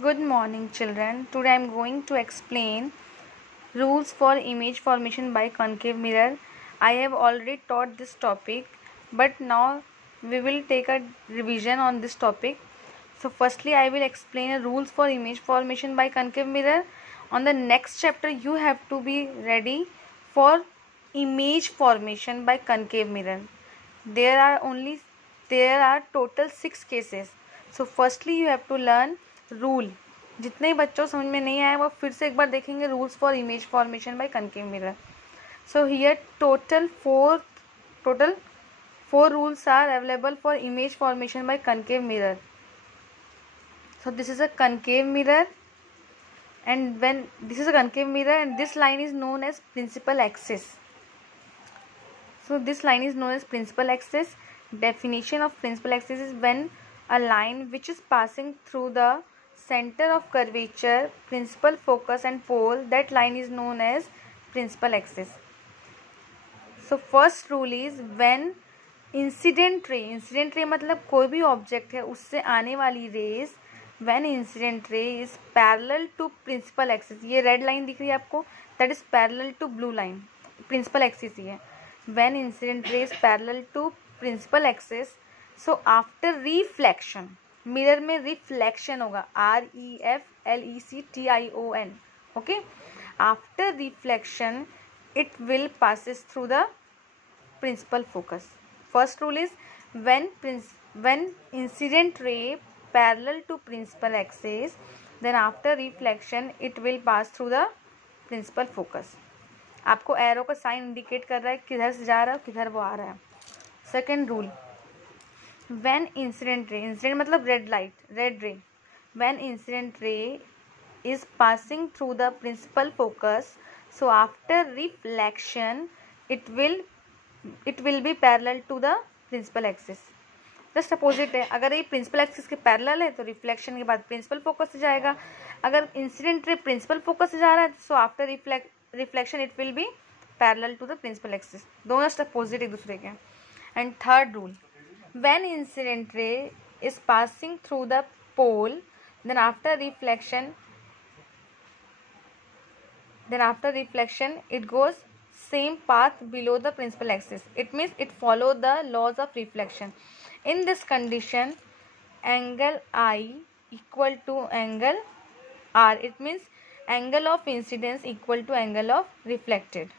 Good morning, children. Today I am going to explain rules for image formation by concave mirror. I have already taught this topic, but now we will take a revision on this topic. So firstly, I will explain the rules for image formation by concave mirror. On the next chapter, you have to be ready for image formation by concave mirror. There are total 6 cases. So firstly, you have to learn rule. जितने बच्चों समझ में नहीं आया वो फिर से एक बार देखेंगे rules for image formation by concave mirror. So here total four rules are available for image formation by concave mirror. So this is a concave mirror, and when this is a concave mirror and this line is known as principal axis. So this line is known as principal axis. Definition of principal axis is when a line which is passing through the center of curvature, principal focus and pole, that line is known as principal axis. So first rule is when incident ray मतलब कोई भी object है उससे आने वाली rays, when incident ray is parallel to principal axis, ये red line दिख रही है आपको, that is parallel to blue line, principal axis ही है. When incident ray is parallel to principal axis, so after reflection, mirror में reflection होगा, REFLECTION, okay. After reflection it will passes through the principal focus. First rule is when incident ray parallel to principal axis, then after reflection it will pass through the principal focus. आपको arrow का sign indicate कर रहा है किधर से जा रहा है किधर वो आ रहा है. Second rule, when incident ray मतलब red ray, when incident ray is passing through the principal focus, so after reflection it will be parallel to the principal axis. Just opposite है, अगर ये प्रिंसिपल एक्सिस के parallel है तो reflection के बाद principal focus से जाएगा. अगर इंसिडेंट रे प्रिंसिपल फोकस से जा रहा है so after reflection it will be parallel to the principal axis. दोनों जस्ट अपोजिट एक दूसरे के. And third rule, when incident ray is passing through the pole, then after reflection it goes same path below the principal axis. It means it follow the laws of reflection. In this condition, angle I equal to angle R. It means angle of incidence equal to angle of reflected.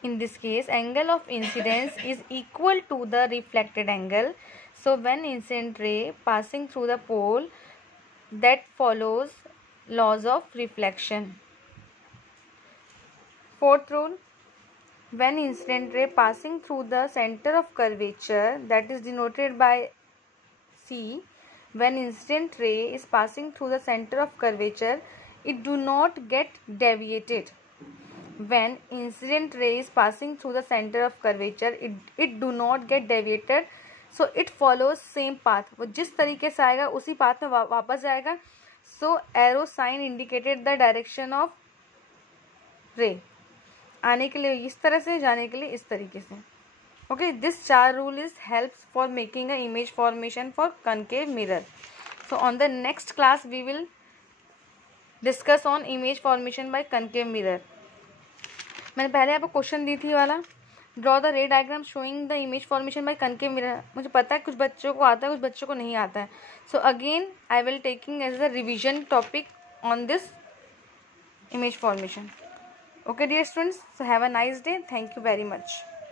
In this case, angle of incidence is equal to the reflected angle. So when incident ray passing through the pole, that follows laws of reflection. Fourth rule, when incident ray passing through the center of curvature, that is denoted by C, when incident ray is passing through the center of curvature, it do not get deviated. When incident ray is passing through the center of curvature, it do not get deviated, so it follows same path. वो जिस तरीके से आएगा उसी path में वापस जाएगा. So arrow sign indicated the direction of ray. आने के लिए इस तरह से, जाने के लिए इस तरीके से. Okay, this चार rule is helps for making a image formation for concave mirror. So on the next class we will discuss on image formation by concave mirror. मैंने पहले आपको क्वेश्चन दी थी वाला, ड्रॉ द रे diagram showing the image formation by concave mirror. मुझे पता है कुछ बच्चों को आता है कुछ बच्चों को नहीं आता है. So again I will taking as a revision topic on this image formation. Okay dear students, so have a nice day. Thank you very much.